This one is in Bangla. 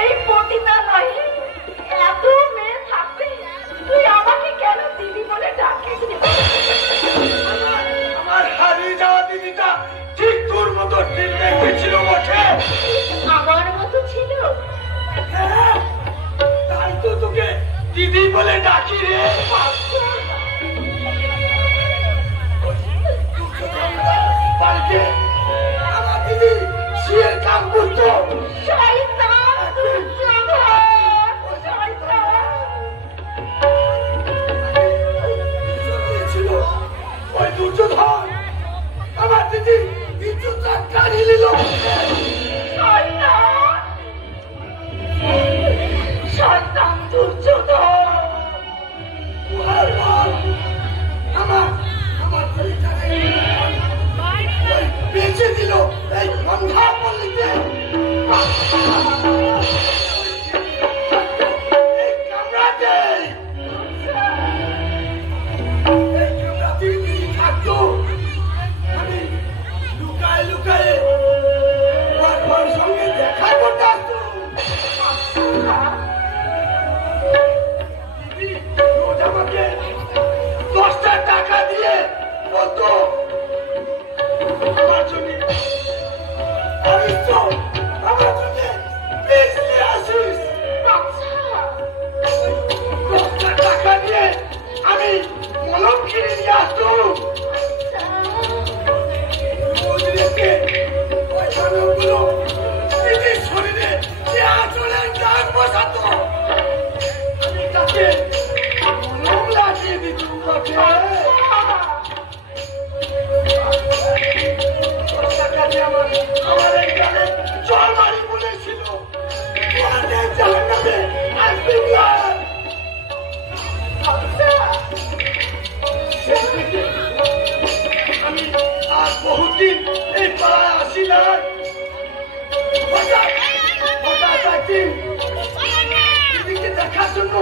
এই পতিতালয়ে এত মেয়ে থাকবে, তুই আমাকে কেন দিদি বলে ডাকিস? আমার হারিয়ে যাওয়া দিদিটা ঠিক তোর মতো দেখতে ছিল বটে। আমার মতো ছিল? হ্যাঁ, তাই তো তোকে দিদি বলে ডাকি রে। বাড়িতে আমার দিদি শিয়ের কাম করতো। ওই দুর্যোধন আমার দিদি ইজ্জতটা কাড়িয়ে নিল। শয়তান দুর্যোধন আমার বেঁচে দিল এই সন্ধ্যা পল্লীতে। এই কামরাতেই থাকতো। আমি লুকায় লুকায় ওর সঙ্গে দেখা করতে আসতো। দিদি রোজ আমাকে 10টা টাকা দিয়ে বলতো আমার জন্য আমার জন্য বেশি আসিস। 10টা টাকা দিয়ে আমি মলম কিনে নিয়ে আসতাম। পয়সাগুলো দিদির শরীরে আঁচলের দাগ বসাতো। আমি তাকে মলম লাগিয়ে দিতাম। আমার এই গ্রামে জলমারি বলেছিল আমি আর বহুদিন এই পাড়ায় আসি না। হঠাৎ একদিন দিদিকে দেখার জন্য